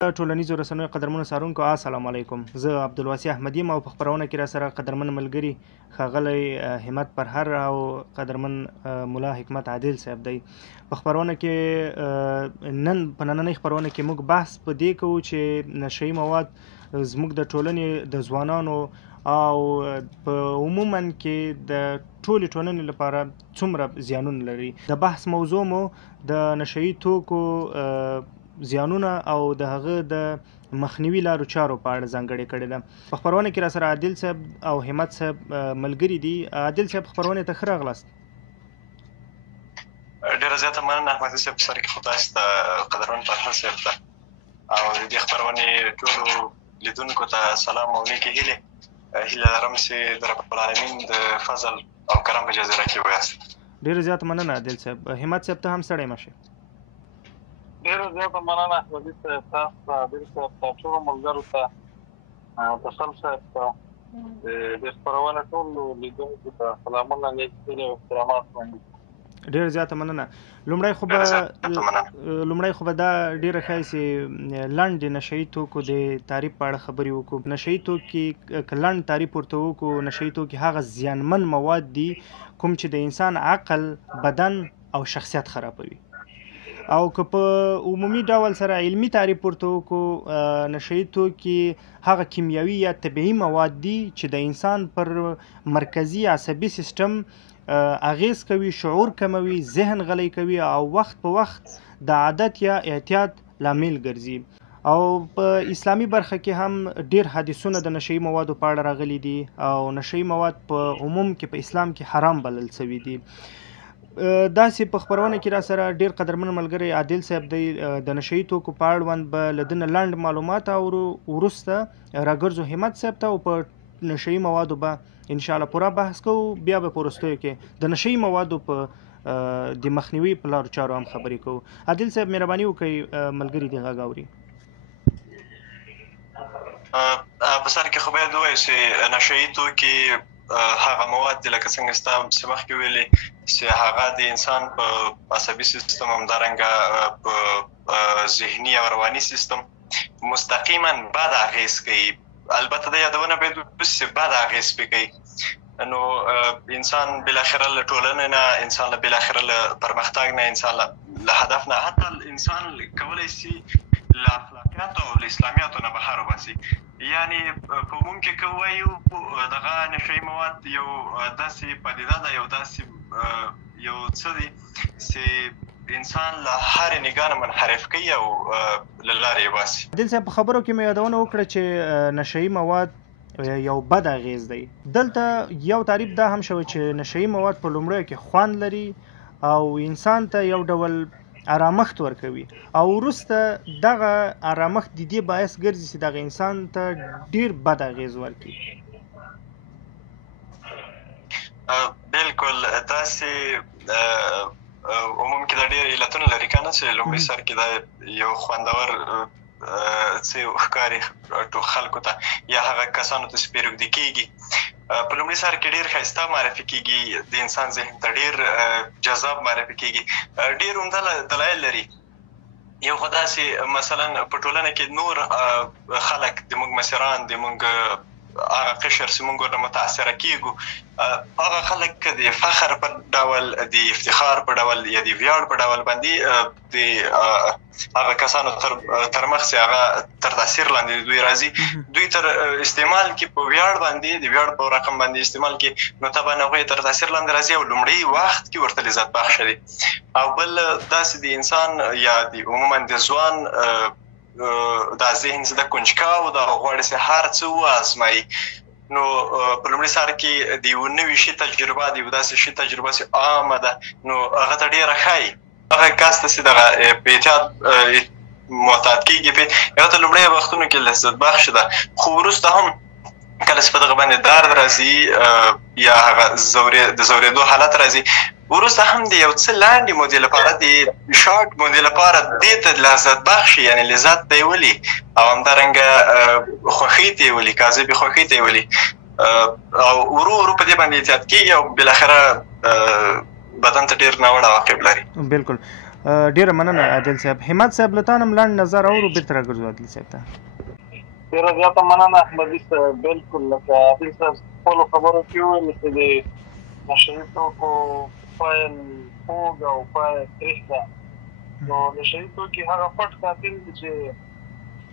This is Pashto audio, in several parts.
ټولنیزو رسنیو قدرمنو څارونکو السلام علیکم. زه عبدالواسع احمدی یم او په خپرونه کې را سره قدرمن ملګري ښاغلی همت پرهر او قدرمن ملا حکمت عادل صاحب دی. په خپرونه کې په نننۍ خپرونه کې موږ بحث په دې کوو چې نشهیي مواد زموږ د ټولنې د ځوانانو او په عموما کې د ټولې ټولنې لپاره څومره زیانونه لري. د بحث موضوع مو د نشهیي توکو زیانونه او د هغه د مخنیوي لارو چارو په اړه ځانګړې کړې ده. په خپرونه کې را سره عادل صاحب او همت صاحب ملګري دي. عادل صاحب خپرونې ته ښه راغلاست. ډېره زیاته مننه احمدي صاحب. په سر کې خو تاسو ته قدرمن پرهر صاحب ته او د دې خپرونې ټولو لیدونکو ته سلام او نیکې هیله لرم چې د رب العالمین د فضل او کرم په جزیره کې ویاست. ډېره زیاته مننه عادل صاحب. همت صاحب ته هم ستړی مه شئ. ډېره زیاته مننه احمدي صاحب، تاسو ته، عادل صاحب ته، ټولو ملګرو ته، تسل صاحب ته، د دې خپرونې ټولو لیدونکو ته سلامونه، نیکې هیلې او احترامات وړاندې. ډېره زیاته مننه. لومړی خو به دا ډېره ښایي چې لنډ د نشهیي توکو د تعریف په اړه خبرې وکړو. نشهیي توکي که لنډ تعریف ورته وکړو، نشهیي توکي هغه زیانمن مواد دي کوم چې د انسان عقل، بدن او شخصیت خرابوي. او که په عمومي ډول سره علمي تعریف ورته وکړو، نشهیي توکي هغه کیمیاوي یا طبیعي مواد دي چې د انسان پر مرکزي عصبي سیستم اغیز کوي، شعور کموي، ذهن غلی کوي او وخت په وخت د عادت یا اعتیاد لامل ګرځي. او په اسلامي برخه کې هم ډیر حدیثونه د نشهیي موادو په اړه راغلي دي او نشهیي مواد په عموم کې په اسلام کې حرام بلل شوي دي. داسې په خپرونه کې را سره ډیر قدرمن ملګری عادل صاحب دی. د نشهیي توکو په اړوند به له ده نه لنډ معلومات اورو، وروسته راګرځو همت صاحب ته او په نشهیي موادو به انشاءالله پوره بحث کوو. بیا به په وروستیو کې د نشهیي موادو په د مخنیوي په لارو چارو هم خبرې کوو. عادل صاحب مهرباني وکړئ ملګري دې غږ اوري. په سر کې خو باید ووایو چې نشهیي توکي هغه مواد دي لکه څنګه ستا مخکې ویلې چې هغه د انسان په عصبي سیستم، همدارنګه په ذهني او رواني سیستم مستقیما بد اغیز کوي. البته د یادونه باید وشي چې بد اغیز پرې کوي. نو انسان بالاخره له ټولنې نه، انسان له بالاخره له پرمختګ نه، انسان له هدف نه، حتی انسان کولی شي له اخلاقیاتو او له اسلامیاتو نه بهر وباسي. یعنی په عموم کې که ووایو دغه نشهیي مواد یو داسې پدیده ده، یو داسې یو څه دی چې انسان له هرې نګاه نه منحرف کوي او له لارې یې باسي. عادل صاحب په خبرو کې مې یادونه وکړه چې نشهیي مواد یو بد اغیز دی. دلته یو تعریف دا هم شوی چې نشهیي مواد په لومړیو کې خوند لري او انسان ته یو ډول آرامښت ورکوي او وروسته دغه آرامښت د دې باعث ګرځي چې دغه انسان ته ډیر بد اغیز ورکړي. بالکل داسې عموم کې دا ډېر علتونه لري که نه چې لومړي سر کې دا یو خوندور څه ښکاري خلکو ته یا هغه کسانو ته چې پرې اوږدې کېږي. په لومړي سر کې ډېر ښایسته معرفي کېږي، د انسان ذهن ته ډېر جذاب معرفي کېږي، ډېر عمده دلایل لري. یو خو داسې مثلا په ټولنه کې نور خلک د موږ مشران، د موږ هغه قشر چې موږ ورنه متاثره کېږو، هغه خلک که د فخر په ډول، د افتخار په ډول یا د ویاړ په ډول باندې د هغه کسانو تر مخ چې هغه تر تاثیر لاندې دوی راځي، دوی تر استعمال کې په ویاړ باندې، د ویاړ په رقم باندې استعمال کې، نو طبعا هغوی تر تاثیر لاندې راځي او لومړی وخت کې ورته لذت بخشه دي. او بل داسې د انسان یا د عموما د ځوان دا ذهن چې د کنجکاو دا غواړي چې هر څه وازمایي. نو په لومړي سر کې د یو نوي شي تجربه، د یو داسې شي تجربه چې عامه ده، نو هغه ته ډېره ښایي. هغه کس ته چې دغه په اعتیاد معتاد کېږي، هغه ته لومړی وختونو کې لذت بخشه ده، خو وروسته هم کله چې په دغه باندې درد راځي یا هغه د ځورېدو حالت راځي، وروسته هم د یو څه لاندې مودې لپاره، د شارټ مودې لپاره دې ته لذت بخشي، یعنې لذت ته یې ولي او همدارنګه خوښۍ ته یې ولي، کاذبې خوښۍ ته یې ولي او ورو ورو په دې باندې اعتیاد کېږي او بالاخره بدن ته ډېر ناوړه عواقب لري. بالکل. ډیره مننه عادل صاحب. همت صاحب له تا نه هم لنډ نظر اورو بیرته راګرځو عادل صاحب ته. ډېره زیاته مننه احمدي صاحب. بلکل لکه عادل صاحب خپلو خبرو کې وویل چې د نشه یي توکو پیل خوږ او پای تریخ ده. نو نشه یي توکي هغه پټ قاتل دي چې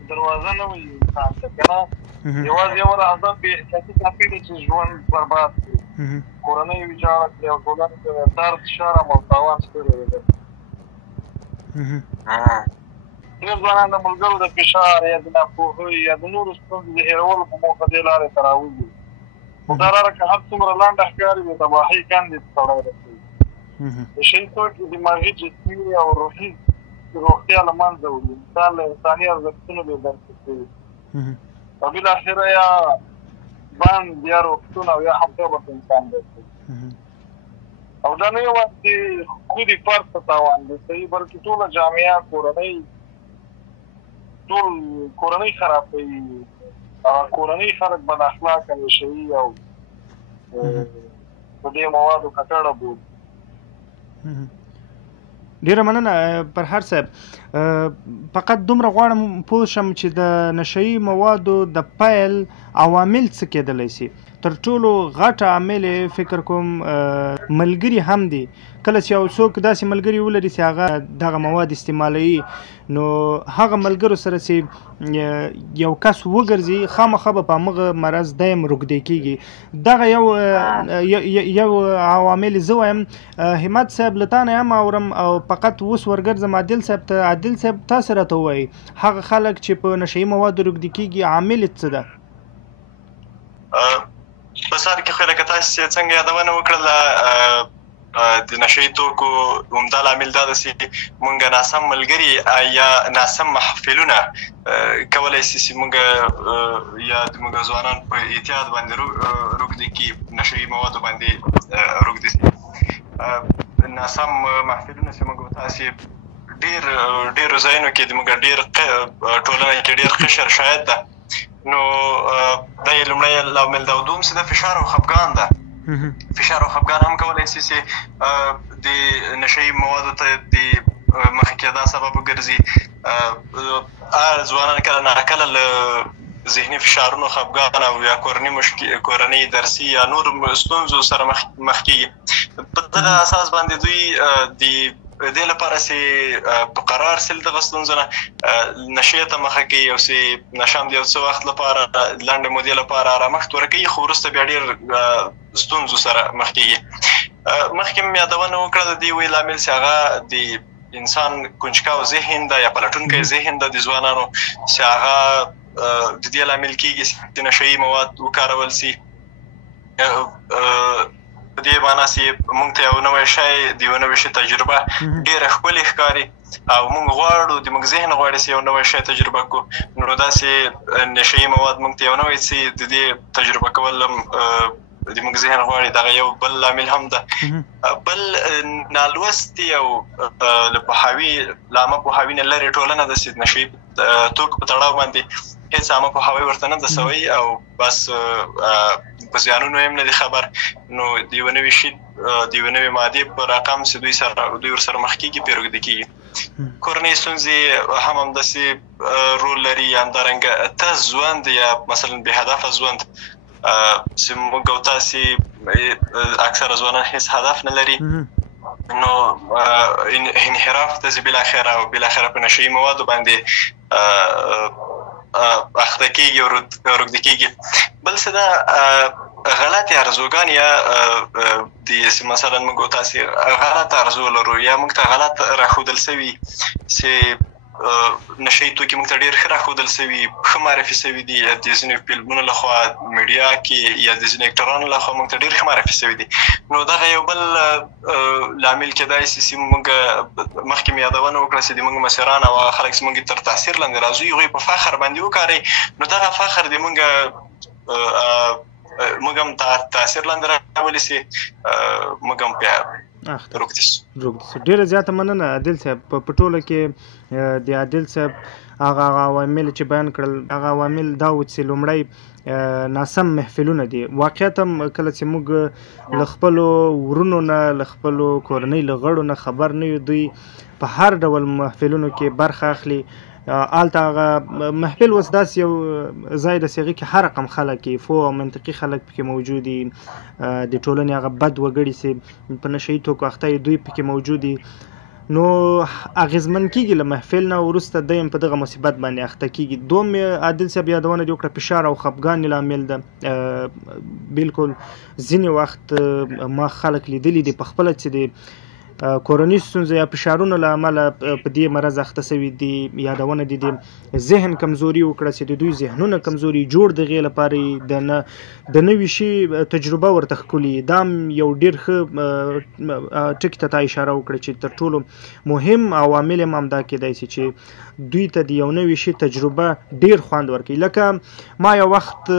دروازه نه وي انسان ته که نه یوازې یو هدف بې احتیاطي کافي دی چې ژوند برباد کړي، کورنۍ ویجاړه کړي او ټولنې ته درد شرم او تاوان ستوری وګرځي. ډېر ځوانان د ملګرو د فشار یا د ناپوهۍ یا د نورو ستونزو د هېرولو په موخه دې لارې ته راوځي. خو دا لاره که هر څومره لنډه ښکاري د تباهۍ کندې ته سړی رسوي. نشه یي توکي دماغي، جسمي او روحي روغتیا له منځه وړي، انسان له انساني ارزښتونو بېبرخې کوي او بالاخره یا بند یا روغتون او یا هم قبر ته انسان رسوي. او دا نه یوازې خودي فرد ته تاوان دی صحیح، بلکې ټوله جامعه ټول کورنۍ خرابوي. کورنۍ خلک بد اخلاقه، نشه یي او په دې موادو ککړه بولي. ډیره مننه فرهاد صاحب. فقط دومره غواړم پوه شم چې د نشه یي موادو د پیل عوامل څه کېدلی شي. تر ټولو غټ عامل فکر کوم ملګري هم دي. کله چې یو څوک داسې ملګري ولري چې هغه دغه مواد استعمالوي، نو هغه ملګرو سره چې یو کس وګرځي خامخا به په همغه مرض دایم روږدی کېږي. دغه یو عوامل زه وایم. همت صاحب له تا نه هم اورم او فقط اوس ورګرځم عادل صاحب ته. عادل صاحب تاسو راته ووایئ هغه خلک چې په نشه یي موادو روږدي کېږي عامل څه ده؟ په سر کې خو لکه تاسو چې څنګه یادونه وکړله د نشه یي توکو عمده لامل دا ده چې مونږ ناسم ملګري یا ناسم محفلونه کولی شي چې مونږ یا زموږ ځوانان په اعتیاد باندې روږدي کړي، نشه یي موادو باندې روږدي شي. ناسم محفلونه چې مونږ تاسې ډېرو ځایونو کې زموږ ډېر ټولنه کې ډېر قشر شاید ده، نو دا یې لومړی لامل ده. او دوم چې د فشار او خفګان ده. فشار او خفګان هم کولی شي چې د نشه یي موادو ته د مخې کېدا سبب وګرځي. ځوانان کله ناکله له ذهني فشارونو، خفګان او یا کورنۍ درسي یا نور ستونزو سره مخ کېږي. په دغه اساس باندې دوی د دې لپاره چې په قرار سل دغه ستونزو نه نشې ته مخه کوي او چې نشه هم د یو څه وخت لپاره لنډې مودې لپاره ارامښت ورکوي، خو وروسته بیا ډېر ستونزو سره مخ کېږي. مخکې مې یادونه وکړه د دې وی لامل چې هغه د انسان کنجکاو ذهن ده یا پلټونکی ذهن ده د ځوانانو، چې هغه د دې لامل کېږي چې نشه یي مواد وکارول شي. په دې معنا چې موږ ته یو نوی شی د یو نوي شي تجربه ډېره ښکلې ښکاري او موږ غواړو، د موږ ذهن غواړي چې یو نوی شی تجربه کړو. نو داسې نشه یي مواد موږ ته یو نوی څه د دې تجربه کول د موږ ذهن غواړي. دغه یو بل لامل هم ده. بل نالوستي او له عامه پوهاوي نه لرې ټولنه ده چې نشه یي توکو په تړاو باندې هېڅ عامه پوهاوی ورته نه ده سوی او بس په زیانونو هم نه دي خبر. نو د یوه نوي شي د یوه نوې مادې په رقم چې دوی ورسره مخ کېږي، پرې روږدي کېږي. کورنۍ ستونزې هم همداسې رول لري. همدارنګه تش ژوند یا مثلا بې هدفه ژوند چې موږ او تاسې اکثره ځوانان هېڅ هدف نه لري، نو انحراف ته ځي بالاخره په نشه یي موادو باندې اخته کېږي او روږدي کېږي. بل څه ده غلطې ارزوګانې یا مثلا موږ او تاسې غلط ارزو لرو یا موږ ته غلط راښودل سوي چې نشه یي توکي موږ ته ډېر ښه راښودل سوي، ښه معرفي سوي دي د ځینو فلمونو لخوا، میډیا کې یا د ځینو اکټرانو لخوا موږ ته ډېر ښه معرفي سوي دي. نو دغه یو بل لامل کېدای شي چې موږ مخکې مې یادونه وکړه چې د موږ مشران او هغه خلک چې موږ تر تاثیر لاندې راځو هغوی په فخر باندې وکاروي، نو دغه فخر د موږ هم تاثیر لاندې راولي چې موږ هم بیا روږدي شو. ډېره زیاته مننه عادل صاحب. په ټوله کې د عادل صاحب هغه عوامل چې بیان کړل هغه عوامل دا و چې لومړی ناسم محفلونه دي. واقعیت هم کله چې موږ له خپلو ورونو نه له خپلو کورنۍ له غړو نه خبر نه یو، دوی په هر ډول محفلونو کې برخه اخلي. هلته هغه محفل اوس داسې یو ځای د هغې کې هر رقم خلک فو او منطقي خلک پکې موجود دي، د ټولنې هغه بد وګړي چې په نشه یي توکو اخته وي دوی پکې موجود دي. نو اغیزمن کېږي له محفل نه وروسته دی هم په دغه مصیبت باندې اخته کېږي. دوم عادل صاحب یادونه دې وکړه فشار او خفګان یې لامل ده. بلکل ځینې وخت ما خلک لیدلي دي په خپله چې د کورنۍ ستونزې یا فشارونو له امله په دې مرض اخته سوي دي. یادونه دي د ذهن کمزوري وکړه چې د دوی ذهنونه کمزوري جوړ د هغې لپاره د نوي شي تجربه ورته ښکلي. دا هم یو ډېر ښه ټکي ته تا اشاره وکړه چې تر ټولو مهم عوامل هم همدا کېدای شي چې دوی ته د یو نوي شي تجربه ډېر خوند ورکوي. لکه ما یو وخت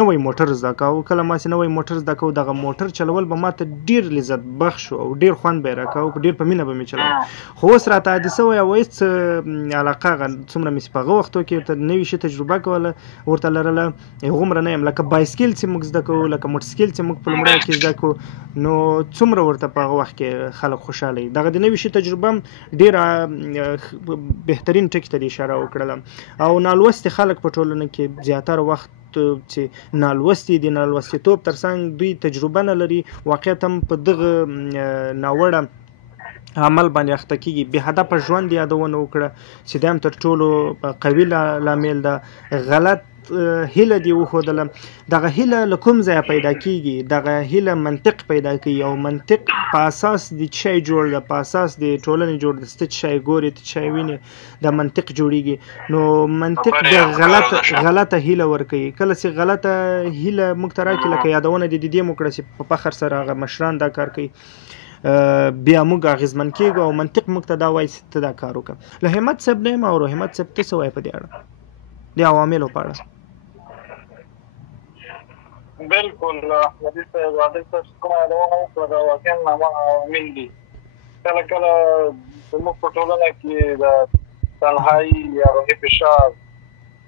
نوی موټر زده کوو، کله ما چې نوی موټر زده کوو دغه موټر چلول به ما ته ډېر لذت بخش او ډېر خوند به یې راکوه، ډېر په مینه به مې چلوه. خو اوس راته عادي سوی او هېڅ علاقه څومره مې چې په هغه وختو کې ورته نوي شي تجربه کوله ورته لرله هغومره نه یم. لکه بایسکل چې موږ زده کوو، لکه موټرسکل چې موږ په لومړیو کې زده کوو، نو څومره ورته په هغه وخت کې خلک خوشحاله وي. دغه د نوي شي تجربه هم ډېره بهترین ټکي ته اشاره وکړله. او نالوستي خلک په ټولنه کې زیاتره وخت چې نالوستي دي، نالوستیتوب تر څنګ دوی تجربه نه لري، واقعیت هم په دغه ناوړه عمل باندې اخته کېږي. بې هدفه ژوند یادونه وکړه چې دا هم تر ټولو قوي لامل ده. غلط هیله دې وښودله. دغه هیله له کوم ځایه پیدا کېږي؟ دغه هیله منطق پیدا کوي او منطق په اساس د څه شی جوړ ده، په اساس د ټولنې جوړ ده. ته څه شی ګورې، ته څه شی وینې، د منطق جوړېږي. نو منطق د غلطه هیله ورکوي. کله چې غلطه هیله موږ ته راکړي، لکه یادونه دې د دې وکړه چې په فخر سره هغه مشران دا کار کوي، بیا موږ اغیزمن کېږو او منطق موږ ته دا وایي چې ته دا کار وکړه. له همت صاحب نه یم او همت صاحب ته څه وایې په دې اړه د عواملو په اړه؟ بلکل حدیث عادل صاحب کومه یادونه وکړه دا واقعا هماغه عوامل دي. کله کله زموږ په ټولنه کې د تنهایي یا روحي فشار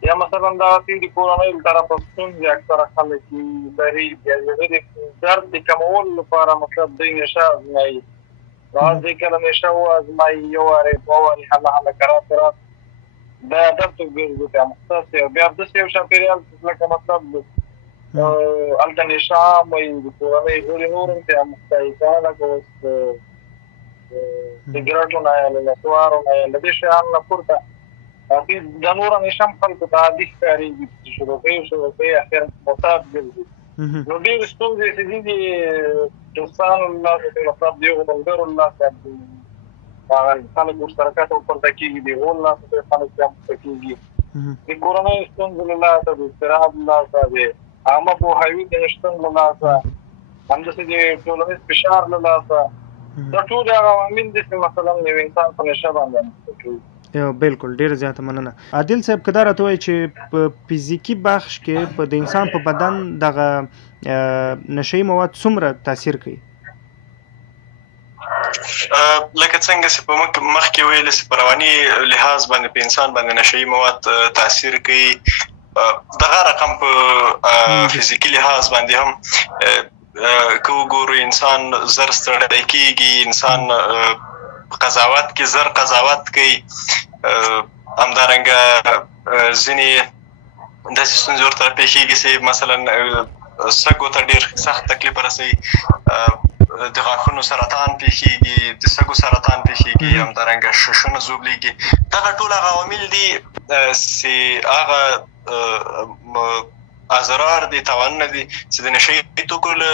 یا مثلا دا د کورنۍ له طرفه ستونزې اکثره خلک لري، یا د درد د کمولو لپاره مطلب دوی نشه ازمایي. بعضې کله نشه وازمایي، یو وارې دوه وارې حلقرات دا هدف ته ګرځي ته مختص او بیا داسې یو چاپېریال لکه مطلب هلته نشه عام وي، د کورنۍ غړي نور هم ته مختلفان لکه اوس سګرټو نه یا له نسوارو نه یا له دې شیانو نه پورته دا نور نشه هم خلکو ته عادي ښکارېږي چې شروع کوي اخر معتاد ګرځي. نو ډېرې ستونزې چې دي د دوستانو له لاسه مطلب د یو ملګرو له لاسه خلک مشترکات ورته کېږي، د هغو له لاسه خلک رامنځته کېږي، د کورنۍ ستونزو له لاسه، د اضطراب له لاسه، د عامه پوهاوي د نشتون له لاسه، همداسې د ټولنیز فشار له لاسه. دا ټول هغه عوامل دي چې مثلا یو انسان په نشه باندې رامنځته کوي. بلکل ډېره زیاته مننه. عادل صاحب که دا راته وایي چې په فزیکي بخش کې د انسان په بدن دغه نشه یي مواد څومره تاثیر کوي؟ لکه څنګه چې په مخکې ویل چې په رواني لحاظ باندې په انسان باندې نشه یي مواد تاثیر کوي، دغه رقم په فزیکي لحاظ باندې هم که وګورو انسان زر ستړی کېږي، انسان قضاوت کې زر قضاوت کوي، همدارنګه ځینې داسې ستونزې ورته پېښېږي چې مثلا سږو ته ډېر سخت تکلیف رسوي، د غاښونو سرطان پېښېږي، د سږو سرطان پېښېږي، همدارنګه ششونه زوبلېږي. دغه ټول هغه عوامل دي چې هغه اضرار دي، تاوانونه دي چې د نشه یي توکو له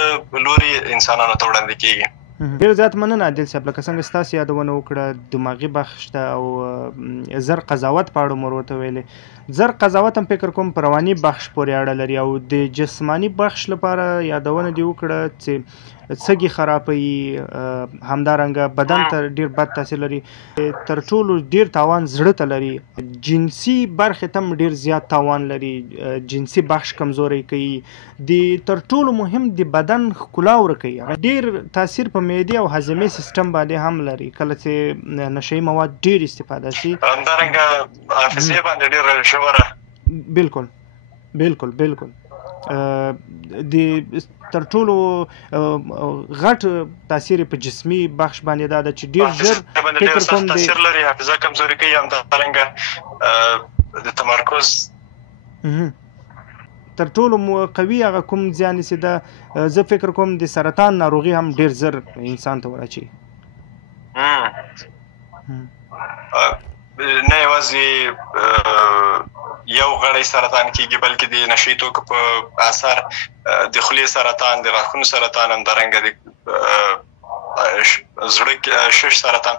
لوري انسانانو ته وړاندې کېږي. ډېر زیات مننه عادل صاحب. لکه څنګه ستاسو یادونه وکړه دماغي بخش ته او زر قضاوت په اړه مو ورته ویلې. زر قضاوت هم فکر کوم په رواني بخش پورې اړه لري او د جسماني بخش لپاره یادونه دې وکړه چې سږي خرابوي، همدارنګه بدن ته ډیر بد تاثیر لري. تر ټولو ډیر تاوان زړه ته لري. جنسي برخې ته ډیر زیات تاوان لري، جنسي بخش کمزوري کوي. د تر ټولو مهم د بدن ښکلا ورکوي. ډیر تاثیر په معدې او هضمي سیستم باندې هم لري کله چې نشهیي مواد ډیر استفاده شي. همدارنګه حافظې باندې ډیر ژوره. بالکل د تر ټولو غټ تاثیر په جسمي بخش باندې دا ده چې ډیر ژر فکر کوم تاثیر لري، حافظه کمزوري کوي، همدارنګه د تمرکز تر ټولو قوي هغه کوم زیان چې ده زه فکر کوم د سرطان ناروغي هم ډیر زر انسان ته ورچي. نه یوازې یو غړی سرطان کیږي بلکې د نشهیي توکو په اثر د خولې سرطان، د غاښونو سرطان، همدارنګه د زړه شش سرطان،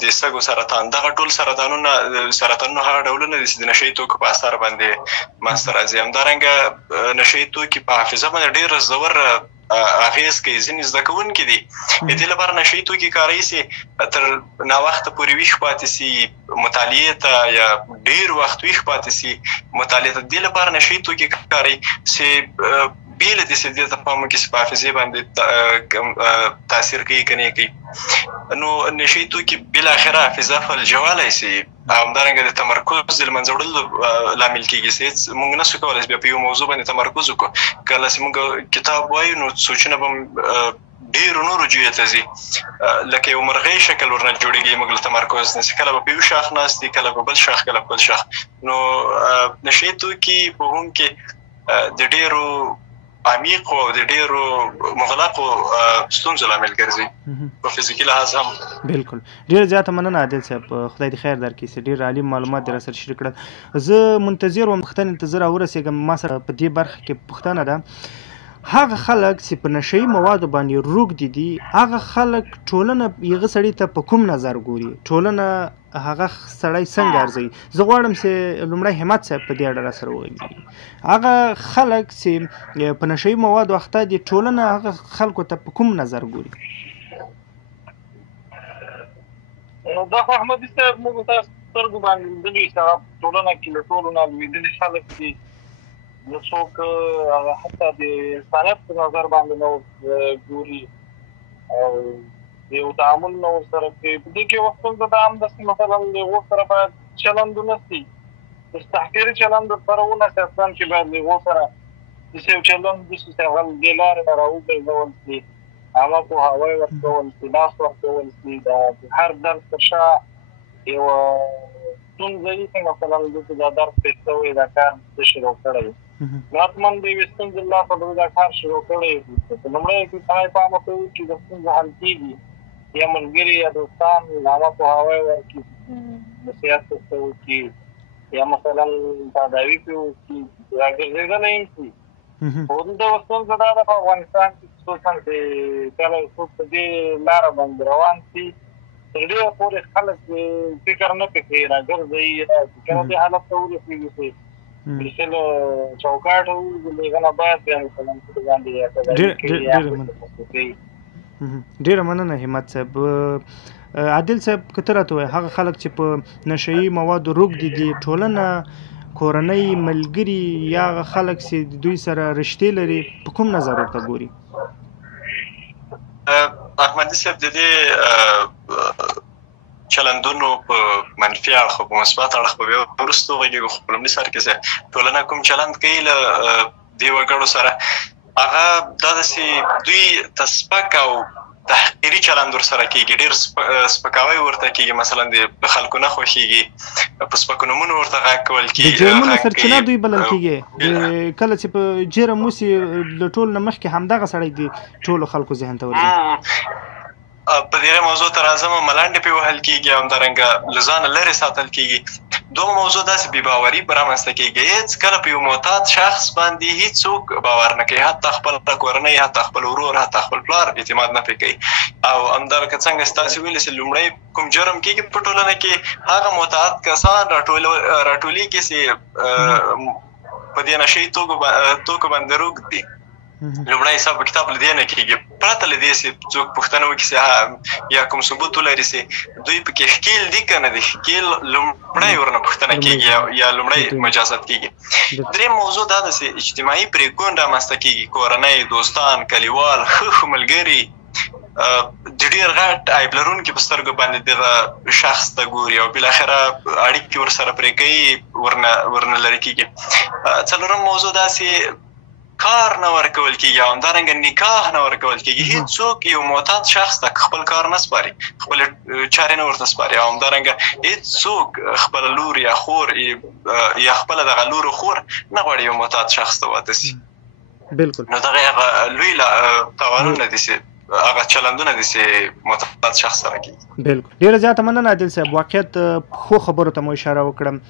د سږو سرطان، دغه ټول سرطانونه هغه ډولونه دي چې د نشهیي توکو په اثر باندې منځته راځي. همدارنګه نشهیي توکي په حافظه باندې ډېر ژور اغېز کوي. ځینې زده کوونکي دي د دې لپاره نشهیي توکي کاروي چې تر ناوخته پورې ویښ پاتې سي مطالعې ته، یا ډېر وخت ویښ پاتې سي مطالعې ته. د دې لپاره نشهیي توکي کاروي چې بیله دې چې دې ته پام وکړي چې په حافظې باندې تاثیر کوي که نه کوي. نو نشهیي توکي بالاخره حافظه فلجولی سي، همدارنګه د تمرکز د له منځه وړلو لامل کېږي چې موږ نشو کولی چې بیا په یو موضوع باندې تمرکز وکړو. کله چې موږ کتاب وایو نو سوچونه به ډېرو نورو جویو ته ځي، لکه یو مرغۍ شکل ورنه جوړېږي، موږ له تمرکز نه کله به په یو شاخ ناست دي، کله په بل شاخ، کله په بل شاخ. نو نشهیي توکي په هم کې د ډېرو عمیقو او د ډېرو مغلقو ستونزو لامل ګرځي په فزیکي لحاظ هم. بالکل ډېر زیاته مننه عادل صاحب، خدای دې خیر درکړي چې ډېر عالي معلومات دې راسره شریک کړل. زه منتظر وم پوښتنې ته زه راورسېږم. ما سره په دې برخه کې پوښتنه ده، هغه خلک چې په نشهیي موادو باندې روږدي دي، هغه خلک ټولنه هغه سړي ته په کوم نظر ګوري؟ ټولنه هغه سړی څنګه ارزوي؟ زه غواړم چې لومړی همت صاحب په دې اړه راسره ووایي. هغه خلک چې په نشهیي موادو اخته دي، ټولنه هغه خلکو ته په کوم نظر ګوري؟ نو دا خو احمدي صاحب موږ تاسو سترګو باندې لیدلي چې ټولنه کې له ټولو نه لوېدلي خلک دي. نو څوک هغه حتی د انسانیت په نظر باندې نه ګوري او یو تعامل نه ورسره کوي. په دې کې وختونه دا همداسې مثلا د هغو سره باید چلند ونه سي، تحقیري چلند ورسره ونه سي. اصلا چې باید د هغو سره داسې یو چلند وشي چې هغه دې لارې نه راوګرځول سي، عامه پوهاوی ورکول سي، لاس ورکول سي، د هر درس تر شا یوه ستونزه وي چې مثلا دلته دا درس پیښ شوی، دا کار څه شروع کړی، حتما د یوې ستونزې له لاسه دا کار شروع کړی. په لومړیو کې سړی پام وکړي چې د ستونزه حل کېږي، یا ملګري یا دوستان عامه پوهاوی ورکړي، نصیحت ورته وکړي، یا مثلا تداوي پرې وکړي، راګرځېدلی هم شي. خو دلته ستونزه دا ده په افغانستان کې خصوصا چې کله څوک په دې لاره باندې روان شي، تر ډېره پورې خلک فکر نه پرې کوي، راګرځوي، کله دې حالت ته ورسېږي چې بالکل چوکاټ وو غنا باید بیا مثلا په باندې ډېره مننه همت صاحب. عادل صاحب که ته راته وایې هغه خلک چې په نشهیي موادو روږدي دي، ټولنه، کورنۍ، ملګري یا هغه خلک چې د دوی سره رشتې لري، په کوم نظر ورته ګوري؟ احمدي صاحب د دې چلندونو په منفي اړخ او په مثبت اړخ به بیا وروسته وغږېږو. خو په لومړي سر کې چې ټولنه کوم چلند کوي له دې وګړو سره، هغه دا ده چې دوی ته سپک او تحقیري چلند ورسره کېږي، ډېر سپکاوی ورته کېږي. مثلا د خلکو نه خوښېږي، په سپکو نومونو ورته غږ کول کېږي، د جرمونو سرچینه دوی بلل کېږي. کله چې په جرم وسي له ټول نه مخکې همدغه سړی د ټولو خلکو ذهن ته ورځي. په دې موضوع ته راځم، ملانډې پرې وهل کېږي، همدارنګه له ځانه لرې ساتل کېږي. دوه موضوع داسې بې باوري به رامنځته کېږي. هېڅ کله په یو معتاد شخص باندې هېڅوک باور نه کوي، حتی خپله کورنۍ، حتی خپل ورور، حتی خپل پلار اعتماد نه پرې کوي. او همدارنګه څنګه چې تاسې ویلي چې لومړی کوم جرم کېږي په ټولنه کې، هغه معتاد کسان راټولېږي چې په دې نشهیي توکو باندې روږد دي. لومړی حساب په کتاب له دې نه کېږي. پرته له دې چې څوک پوښتنه وکړي چې یا کوم ثبوت ولري چې دوی پکې ښکیل دي که نه دي ښکیل لومړی ورنه پوښتنه کېږي یا لومړی مجازات کېږي. درېیم موضوع دا ده چې اجتماعي پرېکون رامنځته کېږي، کورنۍ، دوستان، کلیوال، ښه ملګري د ډېر غټ عیب لرونکي په سترګو باندې دغه شخص ته ګوري او بالاخره اړیکې ورسره پرې کوي، ورنه لرې کېږي. څلورم موضوع دا چې کار نه ورکول کېږي او همدارنګه نکاح نه ورکول کېږي. هېڅوک یو معتاد شخص ته خپل کار نه سپاري، خپلې چارې نه ورته سپاري او همدارنګه هېڅوک خپله لور یا خور یا خپله دغه لور و خور نه غواړي یو معتاد شخص ته واده شي. بلکل. نو دغه هغه لوی تاوانونه دي چې هغه چلندونه دي چې معتاد شخص سره کېږي. بلکل. ډېره زیاته مننه عادل صاحب. واقعیت ښو خبرو ته مو اشاره وکړم.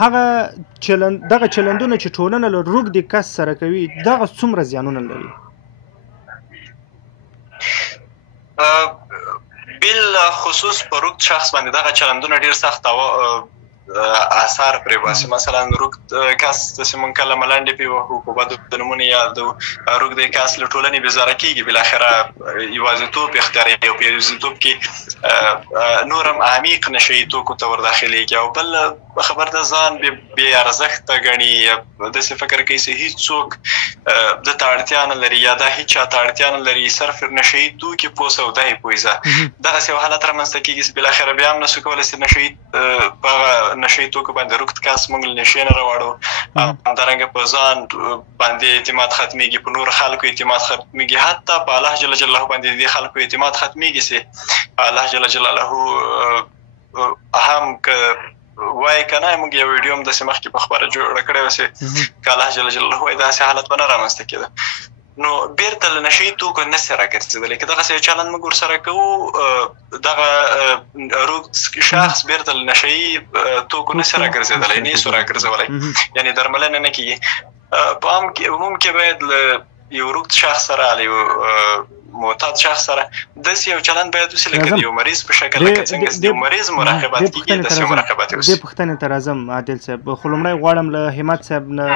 دغه چلندونه چې ټولنه له روږدي کس سره کوي دغه څومره زیانونه لري؟ بالخصوص په روږد شخص باندې دغه چلندونه ډېر سخت آثار پرې باسي. مثلا روږد کس چې موږ کله ملنډې پرې وهو په بدو نومونو یا د روږدي کس له ټولنې بېزاره کېږي، بالاخره یوازیتوب اختیاروي او په یوازیتوب کې نور هم عمیق نشهیي توکو ته ورداخلېږي او بل خبر د ځان بې ارزښته ګڼي، داسې فکر کوي چې هېڅوک ده ته اړتیا نه لري یا دا هېچ چا ته اړتیا نه لري، صرف نشهیي توکي پوسه او دا یې پویزه. دغسې یو حالت رامنځته کېږي چې بالاخره بیا هم نسو کولی چې په هغه نشهیي توکو باندې روږد کس موږ له نشې نه راوړو. همدارنګه په ځان باندې اعتماد ختمېږي، په نورو خلکو اعتماد ختمېږي، حتی په الله جل جلاله باندې د دې خلکو اعتماد ختمېږي چې الله جل جلاله هم که وایي که نه، موږ یو ویډیو هم داسې مخکې په خبره جوړه کړې وه چې که الله جل جلاله وایي داسې حالت به نه رامنځته کېده. نو بیرته له نشهیي توکو نسي راګرځېدلی. که دغسې یو چلند موږ ورسره کوو، دغه روږد شخص بیرته له نشهیي توکو نسي راګرځېدلی، نه یې سو راګرځولی، یعنې درملنه نه کېږي. په عموم کې باید له یو روږد شخص سره، له یو معتاد شخص سره داسې یو چلند باید وسي لکه د یو مریض په شکل، لکه څنګه چې د یو مریض مراقبت کېږي داسې مراقبت یې وسي. دې پوښتنې ته راځم عادل صاحب، خو لومړی غواړم له همت صاحب نه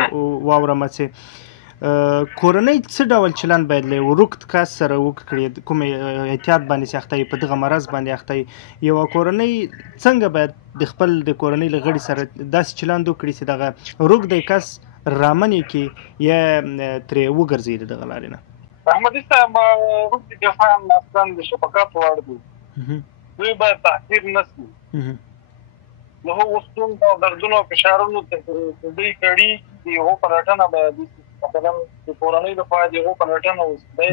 واورم چې کورنۍ څه ډول چلند باید له یو روږد کس سره وکړي، کوم احتیاط باندې چې اخته یې په دغه مرض باندې اخته یې، یوه کورنۍ څنګه باید د خپل د کورنۍ له غړي سره داسې چلند وکړي چې دغه روږدی کس رامنې کړي یا ترې وګرځي د دغه لارې نه؟ احمدي صاحب، روږدي کسان اصلا د شفقت وړ دي، دوی باید تحقیر نه شي. له هغو ستونزو او دردونو او فشارونو چې دوی کړي د هغو پلټنه باید وشي. مثلا د کورنۍ لخوا د هغو پلټنه وشي. دی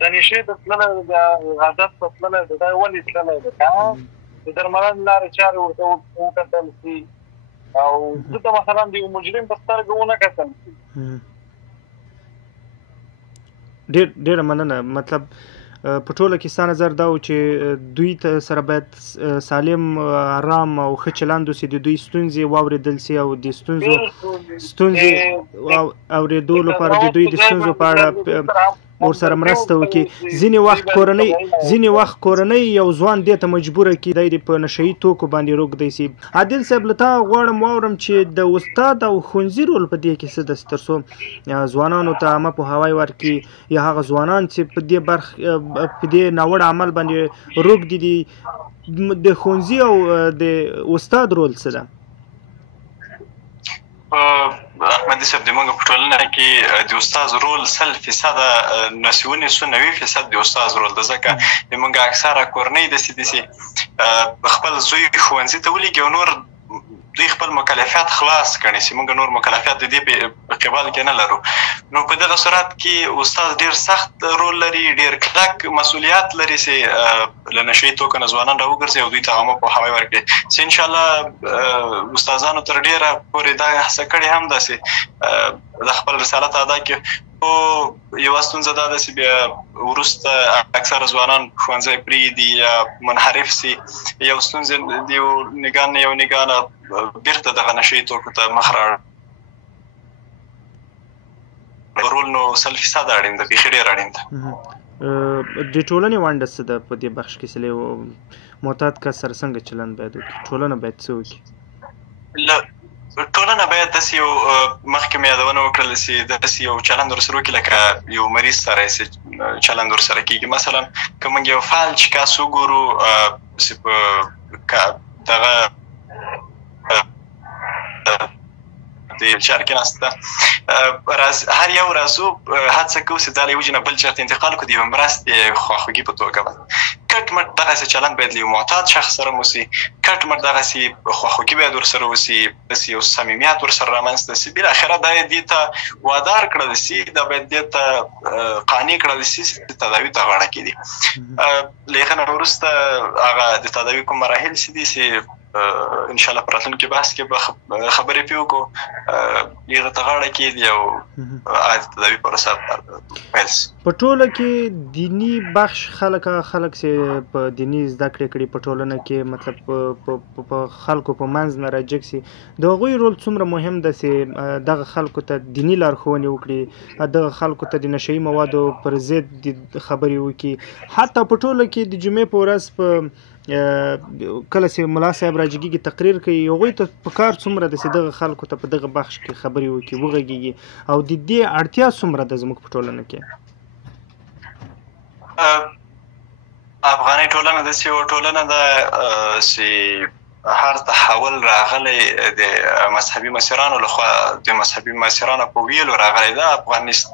د نشې ته تللی دی، د عادت ته تللی دی، دی ولې تللی دی؟ د درملنې لارې چارې ورته وکتل شي او ده ته مثلا د یو مجرم په سترګه ونه کتل شي. ډېره مننه. مطلب په ټوله کې ستا نظر دا و چې دوی ته سره باید سالم، آرام او ښه چلند وسي، د دوی ستونزې واورېدل سي او د ستونزې اورېدو لپاره د دوی د ستونزو په اړه ورسره مرسته وکړي. ځینې وخت کورنۍ یو ځوان دې ته مجبوره کړي دی په نشهیي توکو باندې روږدی سي. عادل صاحب، له تا غواړم واورم چې د استاد او ښوونځي رول په دې کې څه ده، تر څو ځوانانو ته عامه پوهاوی ورکړي، یا هغه ځوانان چې په دې ناوړه عمل باندې روږدي دي، د ښوونځي او د استاد رول څه ده؟ احمدي صاحب، د موږ په ټولنه کې د استاد رول 100% نسي ونیسو، 90% د استاد رول ده. ځکه د موږ اکثره کورنۍ داسې دي چې خپل زوی ښوونځي ته ولېږي او نور دوی خپل مکلفیات خلاص کړي چې موږ نور مکلفیات د دې په قبال کې نه لرو. نو په دغه صورت کې استاد ډېر سخت رول لري، ډېر کلک مسؤلیت لري چې له نشهیي توکو نه ځوانان راوګرځي او دوی ته عامه پوهاوی ورکړي. چې انشاءالله استادانو تر ډېره پورې دا هڅه کړې هم ده چې د خپل رسالت ادا کړي. خو یوه ستونزه دا ده چې بیا وروسته اکثره ځوانان ښوونځی پرېږدي یا منحرف سي، یو ستونزې د یو نګاه نه یو نګاه نه بېرته دغه نشهیي توکو ته مخ رول نو 100% اړین ده، بیخي ډېر اړین ده. د ټولنې ونډه څه ده په دې بخش کې چې له معتاد کس سره څنګه چلند باید وکړي؟ ټولنه باید څه وکړي؟ ټولنه باید داسې یو مخکې مې یادونه وکړله چې داسې یو چلند ورسره وکړي لکه یو مریض سره چې چلند ورسره کېږي. مثلا که موږ یو فالج کس وګورو چې په دغه د چار کې ناسته هر یو راځو هڅه کوو چې دا له یو جنه بل چاته انتقال کړو د یوې مرستې خواخوږي په توګه کټ مټ دغسې چلند باید له یو معتاد شخص سره وسي، کټ مټ دغسې خواخوږي باید ورسره وسي، داسې یو صمیمیت ورسره رامنځته سي. بالاخره دا یې دې ته وادار کړلی سي، دا باید دې ته قانع کړلی سي چې تداوي ته غاړه کېږدي. له هغه نه وروسته هغه د تداوي کوم مراحل چې دي چې انشاءالله په راتلونکي بحث کې به خبرې پرې وکړو، هغه ته غاړه کېږدي او عادي تداوي پروسه پیل شي. په ټوله کې دیني بخش خلک چې په دیني زده کړې کړي په ټولنه کې، مطلب په خلکو په منځ نه راجګ سي، د هغوی رول څومره مهم ده چې دغه خلکو ته دیني لارښوونې وکړي، دغه خلکو ته د نشهیي موادو پر ضد خبرې وکړي. حتی په ټوله کې د جمعې په ورځ په کله چې ملا صاحب راجګېږي تقریر کوي، هغوی ته په کار څومره ده چې دغه خلکو ته په دغه بخش کې خبرې وکړي، وغږېږي، او د دې اړتیا څومره ده زموږ په ټولنه کې؟ افغاني ټولنه داسې یوه ټولنه ده چې هر تحول راغلی د مذهبي مسیرانو لخوا، د مذهبي مسیرانو په ویلو راغلی ده.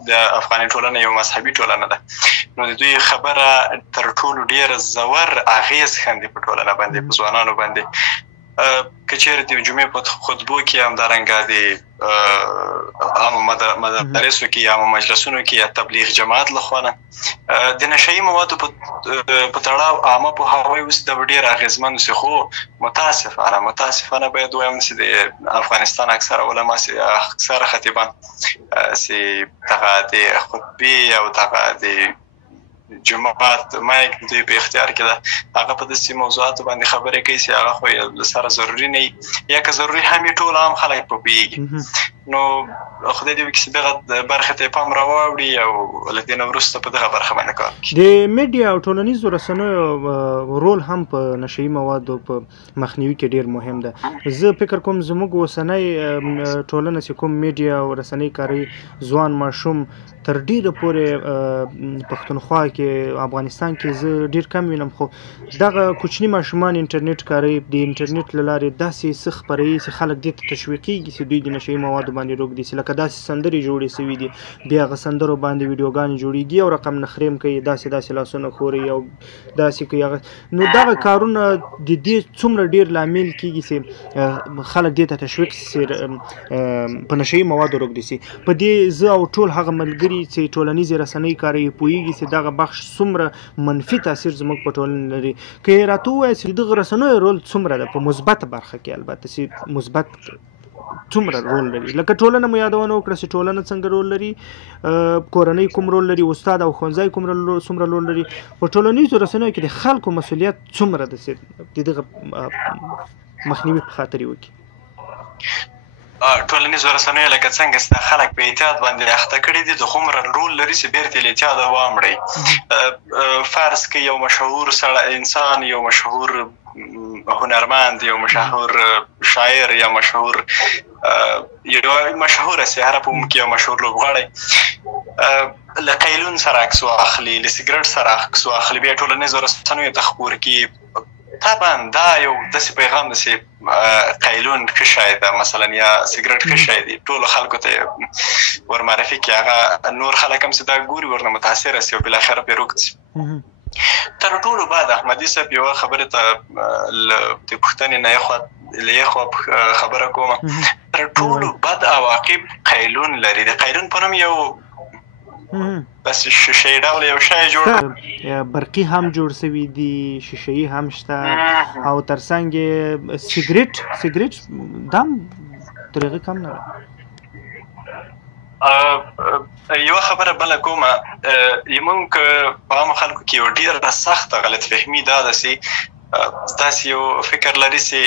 د افغاني ټولنه یو مذهبي ټولنه ده، نو د دوی خبره تر ټولو ډېر زور اغېز ښندي په ټولنه باندې، په ځوانانو باندې. که چېرې د جمعې په خطبو کې همدارنګه د عامو مدارسو کې یا عامو مجلسونو کې یا تبلیغ جماعت لخوا نه د نشهیي موادو په تړاو عامه پوهاوی اوس د ډېر اغېزمن سي. خو متاسفانه باید ووایم چې د افغانستان اکثره علما اکثره خطیبان چې دغه د خطبې او دغه د جماعت مایک دوی په اختیار کې ده، هغه په داسې موضوعاتو باندې خبرې کوي چې هغه خو له سره ضروري نه وي، یا که ضروري هم وي ټول عام خلک په پوهېږي. نو خدای دې وکړي چې دغه برخې ته یې پام راواوړي او له دې نه وروسته په دغه برخه باندې کار وکړي. د میډیا او ټولنیزو رسنیو رول هم په نشهیي موادو په مخنیوي کې ډېر مهم ده. زه فکر کوم زموږ اوسنۍ ټولنه چې کوم میډیا او رسنۍ کاروي، ځوان ماشوم تر ډېره پورې پښتونخوا کې افغانستان کې زه ډېر کم وینم، خو دغه کوچني ماشومان انټرنیټ کاروي، د انټرنیټ له لارې داسې څه خپروي چې خلک دې ته تشویقېږي چې دوی د نشهیي موادو باندې روږدي سي. لکه داسې سندرې جوړې سوي دي، بیا هغه سندرو باندې ویډیوګانې جوړېږي او رقم نخرې هم کوي، داسې لاسونه خوري او داسې کوي هغه. نو دغه کارونه د دې څومره ډېر لامل کېږي چې خلک دې ته تشویق سي په نشهیي موادو روږدي سي. په دې زه او ټول هغه ملګري چې ټولنیزې رسنۍ کاروي پوهېږي چې دغه بخش څومره منفي تاثیر زموږ په ټولنه لري. که یې راته ووایه چې دغه رسنیو رول څومره ده په مثبته برخه کې، البته چې مثبت څومره رول لري، لکه ټولنه مو یادونه وکړه چې ټولنه څنګه رول لري، کورنۍ کوم رول لري، استاد او ښوونځی څومره رول لري، په ټولنیزو رسنیو کې د خلکو مسؤلیت څومره ده چې د دغه مخنیوي په خاطر یې وکړي. ټولنیزو رسنیو لکه څنګه ستا خلک په اعتیاد باندې اخته کړي دي، د هومره رول لري چې بیرته له اعتیاده واوړي. فرض کړئ یو مشهور انسان، یو مشهور هنرمند، یو مشهور شاعر، یا مشهور سیاره په کې یو مشهور لوبغاړی له قیلون سره عکس واخلي، له سګرټ سره عکس واخلي، بیا ټولنیزو رسنیو ته خپور کړي. طبعا دا یو داسې پیغام ده چې قیلون ښه شی ده مثلا، یا سګرټ ښه شی دی، ټولو خلکو ته ورمعرفي کړي، هغه نور خلک هم چې دا ګوري ورنه متاثره سي او بالاخره پرې روږد سي. تر ټولو بعد احمدي صاحب یوه خبرې ته د پوښتنې نه له یخوا خبره کومه، تر ټولو بد عواقب قیلون لري. د قیلون په نوم یو بس شیشه‌ای ډول یو شی جوړ، برقي هم جوړ سوي دي، شیشه‌ای هم شته، او ترڅنګ سګرټ دام تر هغې کم نه ده. یوه خبره بله کومه، زموږ په عامو خلکو کې یوه ډېره سخته غلطفهمي دا ده چې داسې یو فکر لري چې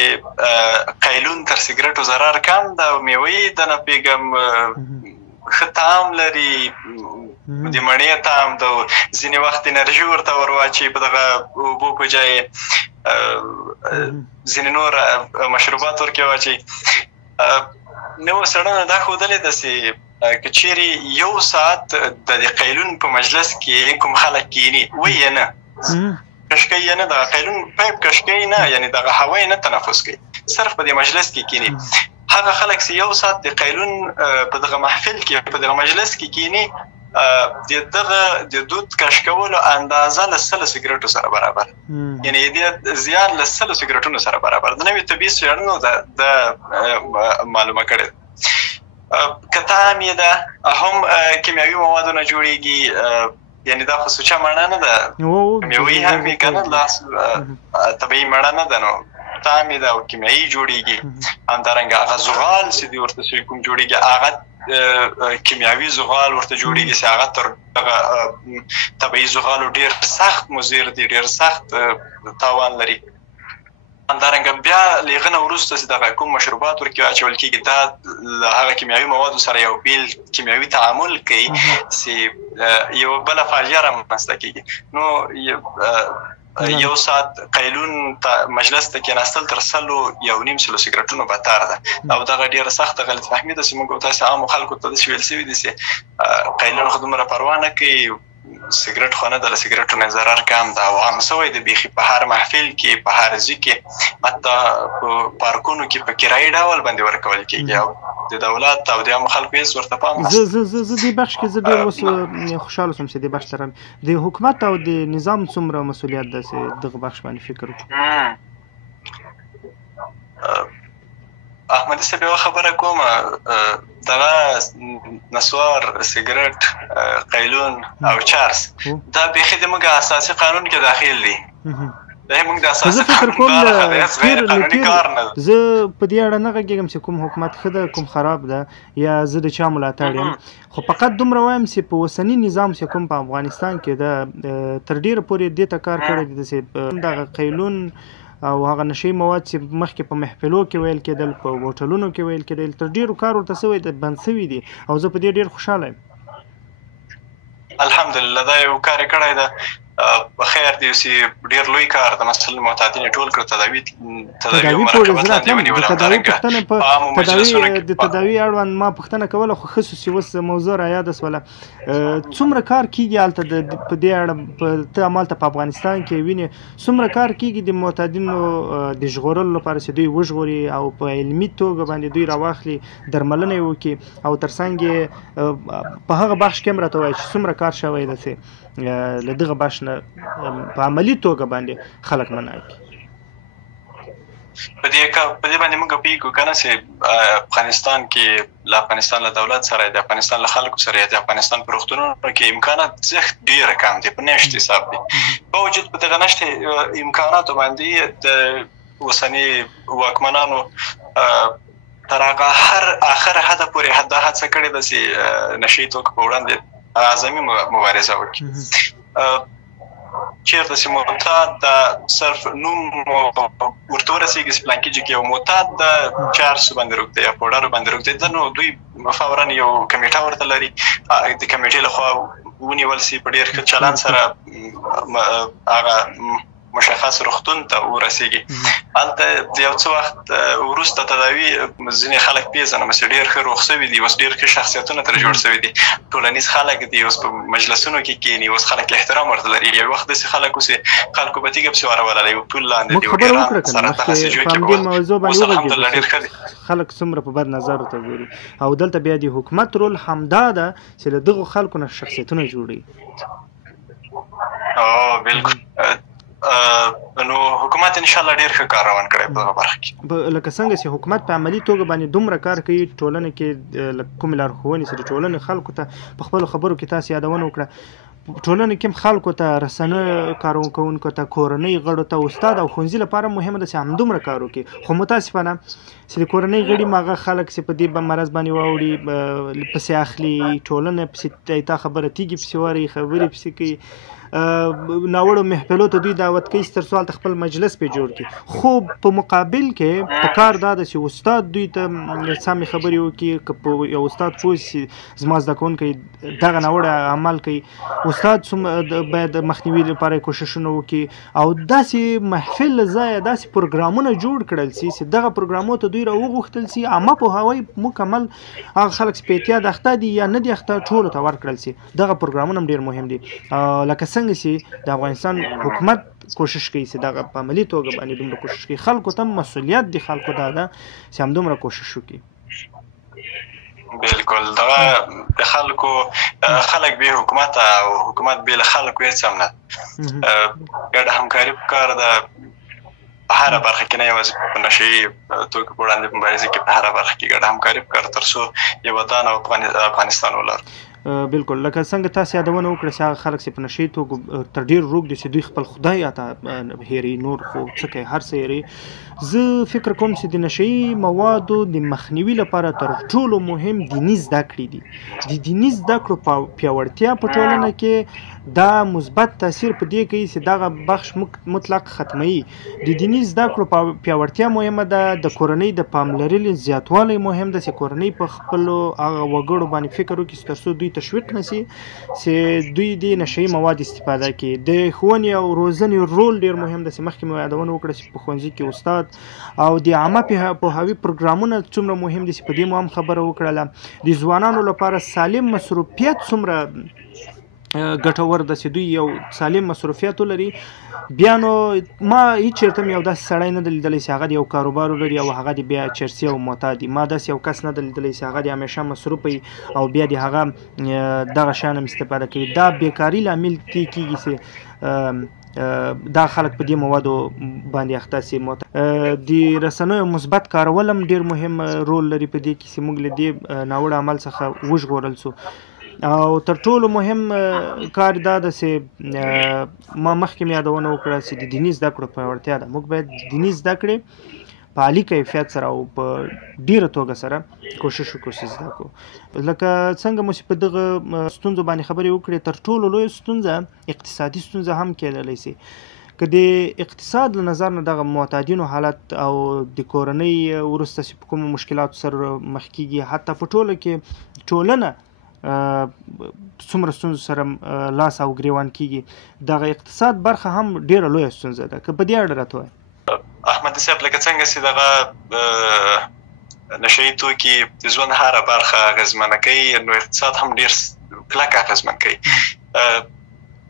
قیلون تر سګرټو ضرر کم ده او میوه یې ده نه پوهېږم ښه طعم لري، د مڼې طعم ده، ځینې وخت انرژي ورته ورواچي په دغه اوبو په ځای ځینې نور مشروبات ورکې واچي. نو څېړنه دا ښودلې ده چې که چیرې یو ساعت د قیلون په مجلس کې کوم خلک کینی وایي نه کشکۍ یې نه دغه قیلون پیپ کشکۍ نه یعنی دغه هوا یې نه تنفس کوي صرف په دې مجلس کې کینی هغه خلک چې یو ساعت د قیلون په دغه محفل کې په دغه مجلس کې کینی دغه د دود کش کولو اندازه له 100 سیګریټو سره برابر یعنی د زیان له 100 سیګریټونو سره برابر د نوې طبي څېړنو د معلومه کړې کته مې ده هم کیمیاوي موادونه جوړیږي یعنی دا خو سوچا مړه نه ده کیمیاوي هم وي کنه لاس طبیعي مړه نه ده نو تامې ده او کیمیاوي جوړیږي همدارنګه هغه زغال چې دي ورته کوم جوړیږي هغه کیمیاوي زغال ورته جوړیږي چې هغه تر طبیعي زغالو ډیر سخت مضر دي ډیر سخت تاوان لري همدارنګه بیا لغنه وروسته چې دغه کوم مشروبات ورکې اچول کېږي دا هغه کیمیاوي موادو سره یو بیل کیمیاوي تعامل کوي چې یو بله فاجعه رامنځته کېږي نو یو ساعت قیلون مجلس ته کېناستل تر 100 سیګریټونو بهتر ده او دغه ډېره سخته غلطفهمي ده چې موږ او تاسې عامو خلکو ته داسې ویل شوي دي چې قیلون خو دومره پروا نه کوي سیګریټ خو نه ده له سیګریټو نه ضرر کم ده او عام شوی ده بیخي په هر محفل کې په هر ځای کې حتی په پارکونو کې په کرایي ډول باندې ورکول کېږي او د دولت او د عامو خلکو هېڅ ورته پام نشته زه دې بخش کې زه ډېر اوس خوشحاله شوم چې دې بخش ته راغلم د حکومت او د نظام څومره مسؤلیت ده چې دغه بخش باندې فکر وکړو احمدي صاحب یوه خبره کوم دغه نسوار سیګریټ قیلون او چرس دا بیخي د موږ اساسي قانون کې داخل دي دا موږ د اساسي قانون برخه ده غیر قانوني کار نه ده زه په دې اړه نه غږیږم چې کوم حکومت ښه ده کوم خراب ده یا زه د چا ملاتړ یم خو فقط دومره وایم چې په اوسني نظام چې کوم په افغانستان کې ده تر ډېره پورې دې ته کار کړی دی چې دغه قیلون او هغه نشي مواد چې مخکې په محفلو کې ویل کېدل په هوټلونو کې ویل کېدل تر ډېرو کار ورته شوی دی بند شوي دي او زه په دې ډېر خوشحاله یم الحمدلله دا یو کار یې کړی ده په خیر دی چې ډېر لوی کار د مثلا معتادین ټول کړ تداوی پورې زراعت د تداوی اړوند ما پوښتنه کوله خو خصوصي اوس موضوع را یاده شوله څومره کار کېږي هلته په دې اړه ته همالته په افغانستان کې وینې څومره کار کېږي د معتادینو د ژغورلو لپاره چې دوی وژغوري او په علمي توګه باندې دوی راواخلي درملنه یې وکړي او تر څنګ یې په هغه بخش کې هم راته وایي چې څومره کار شوی ده چې له دغه بخش نه په عملي توګه باندې خلک منع کړي په دې باندې موږ پوهېږو که نه چې افغانستان کې له افغانستان له دولت سره د افغانستان له خلکو سره د افغانستان په روغتونونو کې امکانات ډېره کم دي په نشت حساب دي باوجود په دغه نشت امکاناتو باندې د اوسني واکمنانو تر هغه هر اخر حده پورې دا هڅه کړې ده چې نشي توکو په وړاندې اعظمي مبارزه وکړي چیرته چې معتاد د صرف نوم ورته ورسېږي چې پلانکېجي کې یو معتاد د چارسو باندې روږدی یا پوډرو باندې روږدی ده نو دوی فورا یو کمیټه ورته لري د کمیټې لخوا ونیول شي په ډېر ښه چلند سره هغه مشخص روغتون ته ورسېږي هلته د یو څه وخت وروسته تداوي ځینې خلک پېژنم چې ډېر ښه روغ شوي دي اوس ډېر ښه شخصیتونه ترې جوړ شوي دي ټولنیز خلک دي اوس په مجلسونو کې کښېني اوس خلک احترام ورته لري یو وخت داسې خلک اوس خلکو به تیږه پسې ورولله یو پول لاندې دي ډېران سره دغسې جوړ کړي اوس الحمدلله ډېر ښه دي خلک څومره په بد نظر ورته ګوري او دلته بیا د حکومت رول همدا ده چې له دغو خلکو نه شخصیتونه جوړوي بالکل نو حکومت ان شاء الله ډیر ښه کار روان کړی په برخه کې لکه څنګه چې حکومت په عملی توګه باندې دومره کار کوي ټولنه کې کوم لارښوونې چې ټولنې خلکو ته په خپل خبرو کې تاسو یادونه وکړه ټولنه کې خلکو ته رسنۍ کارونکو ته کورنۍ غړو ته استاد او ښوونځي لپاره مهمه ده چې همدومره کار وکړي خو متاسفانه چې د کورنۍ غړي ماغه خلک چې په دې مرض باندې واوړي پسې اخلي ټولنه پسې تا خبره تیږي پسې واري خبرې پسې کوي ناوړو محفلو ته دوی دعوت کوي تر څو هلته خپل مجلس پې جوړ کړي. خو په مقابل کې په کار دا ده چې استاد دوی ته سمې خبرې وکړي. که په یو استاد پوه شي زما زده کوونکی دغه ناوړه عمل کوي، استاد باید مخنیوي لپاره کوششونه وکړي او داسې محفل له ځایه داسې پروګرامونه جوړ کړل سي چې دغه پروګرامو ته دوی راوغوښتل سي عامه پوهاوی مکمل هغه خلک چې په احتیاط اخته دي یا نه دي اخته ټولو ته ورکړل سي. دغه پروګرامونه هم ډېر مهم دي. لکه څنګه چې د افغانستان حکومت کوشش کوي چې دغه په عملي توګه باندې دومره کوشش کوي. خلکو ته مسؤلیت دی خلکو دا ده چې همدومره کوشش وکړي. بالکل دغه د خلکو خلک به حکومت او حکومت به له خلکو هیڅ هم نه ګډه همکاري پکار ده په هره برخه کې، نه یوازې په نشهیي توکو په وړاندې مبارزه کې په هره برخه کې ګډه همکاري پکار تر څو یو وطن او افغانستان ولرو. بالکل لکه څنګه تاسو یادونه وکړه چې هغه خلک چې په نشهیي توکو تر ډېر روږ دي چې دوی خپل خدای اته هېروي، نور خو څه کوي هر څه هېروي. زه فکر کوم چې د نشهیي موادو د مخنیوي لپاره تر ټولو مهم دیني زده کړې دي. د دیني زده کړو پیاوړتیا په ټولنه کې دا مثبت تاثیر په دې کوي چې دغه بخش مطلق ختموي. د دیني زده کړو پیاوړتیا مهمه ده. د کورنۍ د پاملرنې زیاتوالی مهم ده چې کورنۍ په خپلو هغه وګړو باندې فکر وکړي تر څو دوی تشویق نشي چې دوی د نشهیي مواد استفاده کړي. د ښوونې او روزنې رول ډېر مهم ده چې مخکې مو یادونه وکړه چې په ښوونځي کې استاد او د عامه پوهاوي پروګرامونه څومره مهم دي چې په دې مو هم خبره وکړله. د ځوانانو لپاره سالم مصروفیت څومره ګټور ده چې دوی یو سالم مصروفیت ولري. بیا نو ما هیڅ چېرته مې یو داسې سړی نه دی لیدلی چې هغه د یو کاروبار ولري او هغه د بیا چرسي او معتاد وي. ما داسې یو کس نه دی لیدلی چې هغه د همیشه مصروف وي او بیا د هغه دغه شیان هم استفاده کوي. دا بیکاري لامل کېږي چې دا خلک په دې موادو باندې اخته سي. د رسنیو مثبت کارول هم ډېر مهم رول لري په دې کې چې موږ له دې ناوړه عمل څخه وژغورل سو. او تر ټولو مهم کار دا ده چې ما مخکې یادونه وکړه چې د دیني زده کړو پیاوړتیا ده. موږ باید دیني زده کړې په عالي کیفیت سره او په ډیره توګه سره کوشش وکړو چې زده کړو. لکه څنګه مو چې په دغه ستونزو باندې خبرې وکړې، تر ټولو لویه ستونزه اقتصادي ستونزه هم کېدلی سي. که د اقتصاد له نظر نه دغه معتادینو حالت او د کورنۍ وروسته چې په کومو مشکلاتو سره مخ کېږي، حتی په ټوله کې ټولنه څومره ستونزو سره لاس او ګریوان کېږي، دغه اقتصاد برخه هم ډېره لویه ستونزه ده. که په دې اړه راته وایې. احمد صاحب لکه څنګه چې دغه نشهیي توکي د ژوند هره برخه اغېزمنه کوي، نو اقتصاد هم ډېر کلک اغېزمن کوي.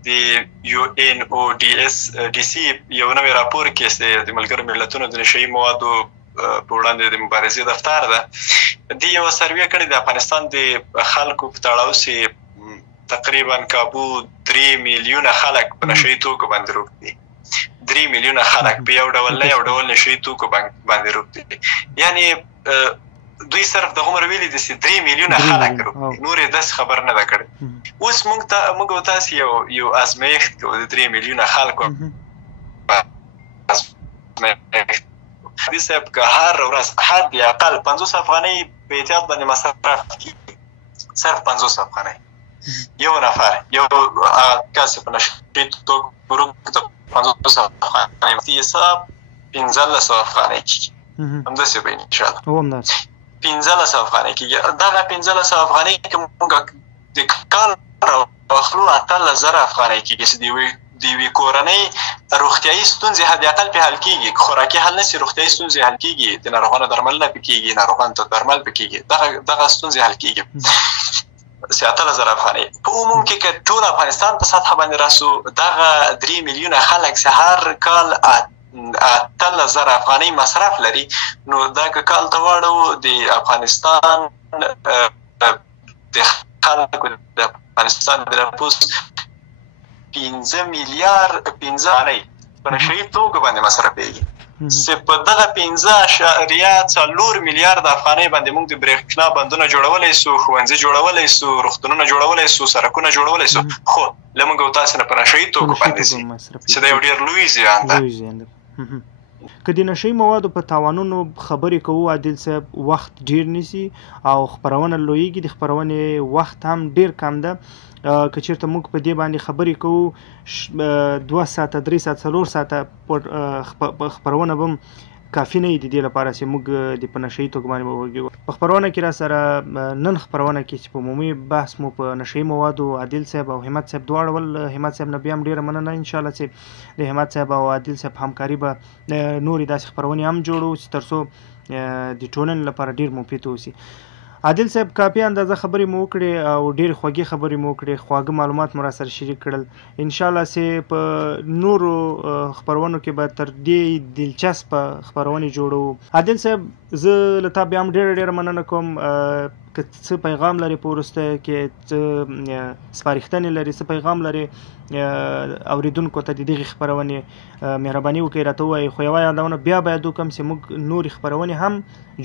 د UNODC یو نوی راپور کې چې د ملګرو ملتونو د نشهیي موادو په وړاندې د مبارزې دفتر ده، دی یو سروې کړې د افغانستان د خلکو په تړاو چې تقریبا کابو 3 میلیونه خلک په نشهیي توکو باندې روږ دي. 3 میلیونه خلک په یو ډول نه یو ډول نشهیي توکو باندې روږ دي. یعنی دوی صرف دغه عمر ویلي دي چې 3 میلیونه خلک روږ دي، نور یې داسې خبر نه ده کړې. اوس موږ او تاسو یو ازمایښت کوو د 3 میلیونه خلکو ازمایښت. حدی صاحب که هر ورځ حد اقل 50 افغانۍ په احتیاط باندې مصرف کړي، صرف 50 افغانۍ یو نفر، یو کس په نشهیي توکو روږ ته 50 افغانۍ دي، حساب 1500 افغانۍ کېږي. همداسې به انشاءالله 1500 افغانۍ کېږي. دغه 1500 افغانۍ که موږ د کال راواخلو 18,000 افغانۍ کېږي چې د یوې کورنۍ روغتیایي ستونزې حد اقل پې حل کېږي. خوراکي حل نه شي، روغتیایي ستونزې حل کېږي، د ناروغانو درملنه پې کېږي، ناروغانو ته درمل پې کېږي، دغه ستونزې حل کېږي. چې 18,000 افغانۍ په عموم کې که ټول افغانستان په سطحه باندې راسو، دغه 3 میلیونه خلک چې هر کال 18,000 افغانۍ مصرف لري، نو دا که کال ته واړو د افغانستان د خلکو د افغانستان د نفوس 15 میلیارد 15 په نشهیي توکو باندې مصرفېږي. چې په دغه 15.4 میلیارد افغانۍ باندې موږ د برېښنا بندونه جوړولی سو، ښوونځي جوړولی سو، روغتونونه جوړولی سو، سړکونه جوړولی سو، خو له موږ او تاسې نه په نشهیي توکو باندې ځي چې دا یو ډېر لوی زیان ده. که د نشهیي موادو په تاوانونو خبرې کوو عادل صاحب وخت ډیر نیسي او خپرونه لویږي، د خپرونې وخت هم ډیر کم ده. که چېرته موږ په دې باندې خبرې کوو 2 ساعته 3 ساعته 4 ساعته خپرونه به هم کافي نه وي د دې لپاره چې موږ د په نشهیي توکو باندې وغږیږو. په خپرونه کې را سره نن خپرونه کې چې په عمومي بحث مو په نشهیي موادو عادل صاحب او همت صاحب دواړه ول. همت صاحب نه بیا هم ډېره مننه انشاءالله چې د همت صاحب او عادل صاحب همکاري به نورې داسې خپرونې هم جوړو چې تر څو د ټولنې لپاره ډېر مفید اوسي. عادل صاحب کافي اندازه خبرې مو وکړې او ډېرې خوږې خبرې مو وکړې، خواږه معلومات مو را سره شریک کړل. انشاءالله چې په نورو خپرونو کې به تر دې دلچسپه خپرونې جوړوو. عادل صاحب زه له تا بیا هم ډېره مننه کوم. که څه پیغام لرې په وروسته کې، څه سپارښتنې لرې، څه پیغام لرې اورېدونکو ته د دغې خپرونې، مهرباني وکړئ راته ووایئ. خو یوه یادونه بیا باید وکړم چې موږ نورې خپرونې هم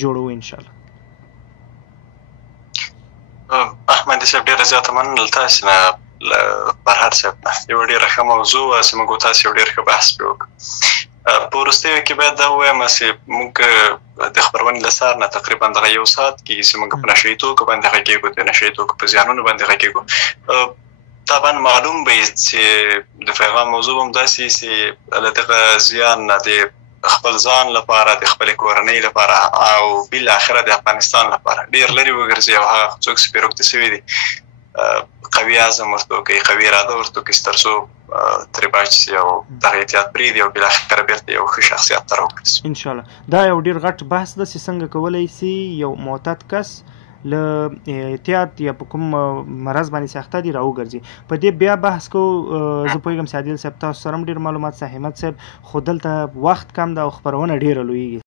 جوړوو انشاءالله. احمد صاحب ډېره زیاته مننه له تاسې نه، له فرهاد صاحب نه. یوه ډېره ښه موضوع وه چې موږ تاسې یو ډېر ښه بحث پرې وکړو. په وروستیو کې باید دا ووایم چې موږ د خپرونې له سهار نه تقریبا دغه 1 ساعت کېږي چې موږ په نشهیي توکو باندې غږېږو، د نشهیي توکو په زیانونو باندې غږېږو. طبعا معلوم به وي چې د پیغام موضوع هم داسې چې له دغه زیان نه د خپل ځان لپاره، د خپلې کورنۍ لپاره او بالاخره د افغانستان لپاره ډېر لرې وګرځي او هغه څوک چې پرې روږدي شوي دي قوي عزم ورته وکړي، قوي اراده ورته وکړي تر څو ترې باچ شي او دغه احتیاط پرېږدي او بالاخره بېرته یو ښه شخصیت ته راوګرځي انشاءالله. دا یو ډېر غټ بحث ده چې څنګه کولی سي یو معتاد کس له احتیاط یا په کوم مرض باندې چې اخته دي راوګرځي. په دې بیا بحث کوو. زه پوهېږم چې عادل صاحب تاسو سره هم ډېر معلومات شته، همت صاحب، خو دلته وخت کم ده او خپرونه ډېره لویږي.